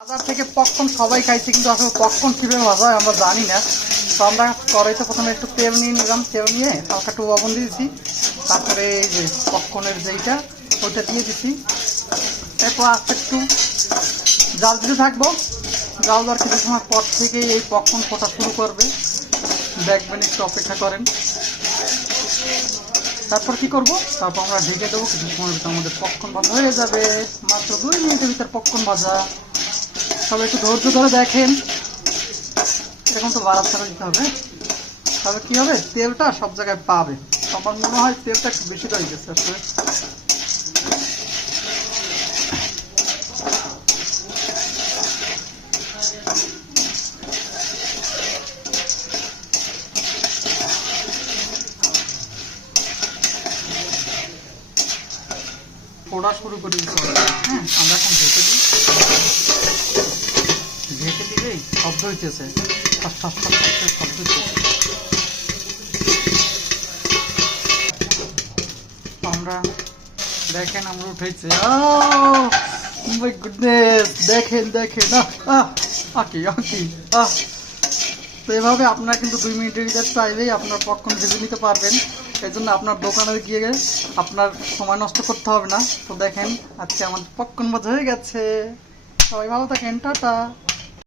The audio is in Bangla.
বাজার থেকে পপকর্ন সবাই খাইছে, কিন্তু আসলে পপকর্ন কীভাবে ভাজা হয় আমরা জানি না। তো আমরা কড়াইতে প্রথমে একটু তেল নিয়ে নিলাম, তেল নিয়ে হালকা একটু লবণ দিয়েছি তারপরে এই যে পপকর্নের যেইটা, ওইটা দিয়ে দিছি। এরপর আস্তে একটু জাল দিতে থাকব। জাল দেওয়ার কিছু সময় পর থেকে এই পপকর্ন ফোটা শুরু করবে। দেখবেন একটু অপেক্ষা করেন। তারপর কি করব? তারপর আমরা ঢেকে দেবো কিছু ভিতরে আমাদের পপকর্ন ভাজা হয়ে যাবে। মাত্র দুই মিনিটের ভিতর পপকর্ন ভাজা। সবাই একটু ধৈর্য ধরে দেখেন। এরকম তো ছাড়া দিতে হবে। তাহলে কি হবে? তেলটা সব জায়গায় পাবে। আমার মনে হয় তেলটা একটু বেশি হয়ে গেছে আসলে। শুরু করে দিতে হবে। হ্যাঁ আমরা এখন ঢেকে দিই। শব্দ হইতেছে। শব্দ আমরা দেখেন, আমরা উঠেছে গুডনেস দেখেন দেখেন। আকি আকি, আহ। তো এভাবে আপনারা কিন্তু দুই মিনিটের ভিতরে চাইলেই আপনার পপকর্ন ভেজে নিতে পারবেন। এই জন্য আপনার দোকানে গিয়ে আপনার সময় নষ্ট করতে হবে না। তো দেখেন, আজকে আমার পপকর্ন ভাজা হয়ে গেছে। সবাই ভালো থাকেন, টাটা।